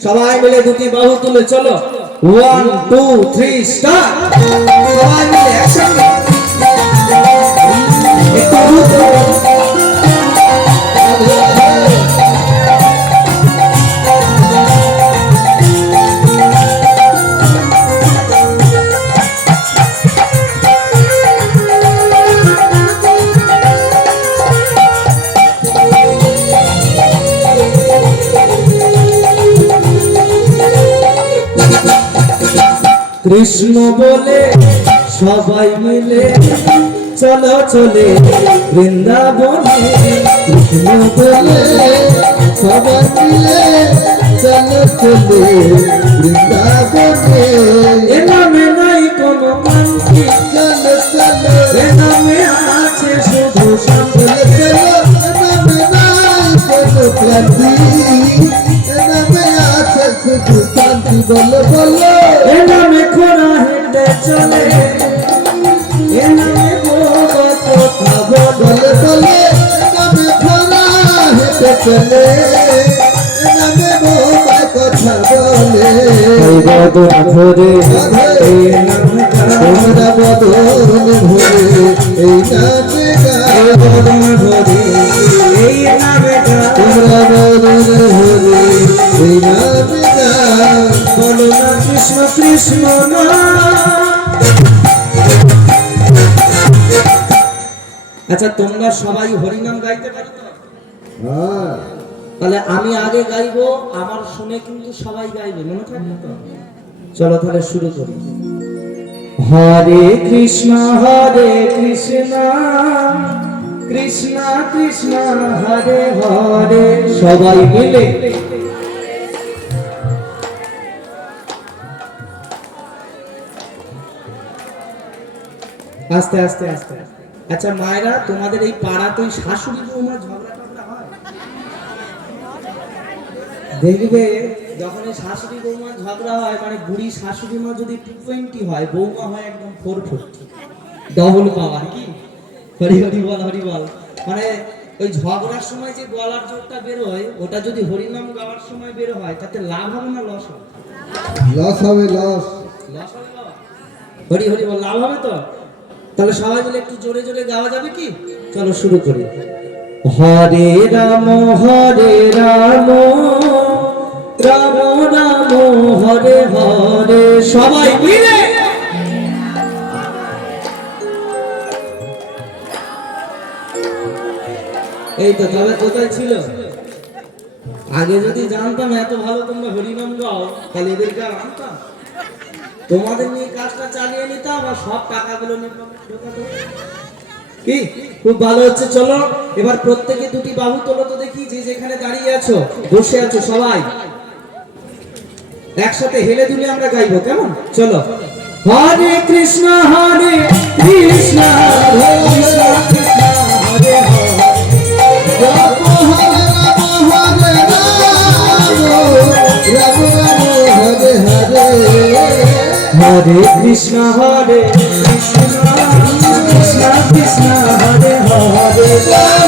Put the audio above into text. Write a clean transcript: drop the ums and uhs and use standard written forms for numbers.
সবাই মিলে দুটি বাহু তুলে চলো 1 2 3 স্টার্ট সবাই মিলে একসাথে কৃষ্ণ বলে সবাই মিলে চলো চলে বৃন্দাবনে কৃষ্ণ বলে সবাই মিলে চলো চলে বৃন্দাবনে এ নামে নাই কোনো মানকি চলো চলো এ নামে আছে শুধু চলো চলো এ নামে নাই কোনো ক্লান্তি এ নামে আছে শুধু শান্তি বলো বলো এ নামে খোঁড়া হেঁটে চলে এ নামে কথা বলে বলে এ নামে খোঁড়া হেঁটে চলে এ নামে কথা বলে এই বদন ভরে এই নামে তোমরা বদন ভরে এই নামে বদন ভরে এই নামে তোমরা বদন ভরে এই নামে বলো না কৃষ্ণ কৃষ্ণ না আচ্ছা তোমরা সবাই হরিনাম গাইতে পারো তো? হ্যাঁ তাহলে আমি আগে গাইবো আমার শুনে কিন্তু সবাই গাইবে মনে থাকবে তো চলো তাহলে শুরু করি হরে কৃষ্ণ কৃষ্ণ কৃষ্ণ হরে হরে সবাই মিলে আস্তে আস্তে আস্তে আচ্ছা মায়েরা তোমাদের এই পাড়াতে শাশুড়ি বৌমা ঝগড়া টগড়া হয় দেখবে যখন এই শাশুড়ি বৌমা ঝগড়া হয় মানে বুড়ি শাশুড়ি মা যদি 220 হয় বৌমা হয় একদম 440 ডবল পাওয়ার কি হরি হরি বল মানে ওই ঝগড়ার সময় যে গলার জোরটা বের হয় ওটা যদি হরিনাম গাওয়ার সময় বের হয় তাতে লাভ হবে না লস হবে লস হবে বাবা হরি বল লাভ হবে তো তাহলে সবাই মিলে একটু জোরে জোরে গাওয়া যাবে কি চলো শুরু করি হরে রাম রাম রাম হরে হরে সবাই মিলে এই তো তবে কোথায় ছিল আগে যদি জানতাম এত ভালো তোমরা হরিনাম গাও তাহলে এদেরকে আনতাম তোমাদের নিয়ে কাজটা চালিয়ে নিতাম আর সব টাকাগুলো কি খুব ভালো হচ্ছে চলো এবার প্রত্যেকে দুটি বাহু তোলো তো দেখি যে যেখানে দাঁড়িয়ে আছো বসে আছো সবাই একসাথে হেলে দুলে আমরা গাইবো কেমন চলো হরে কৃষ্ণ কৃষ্ণ কৃষ্ণ হরে হরে কৃষ্ণ কৃষ্ণ কৃষ্ণ হরে হরে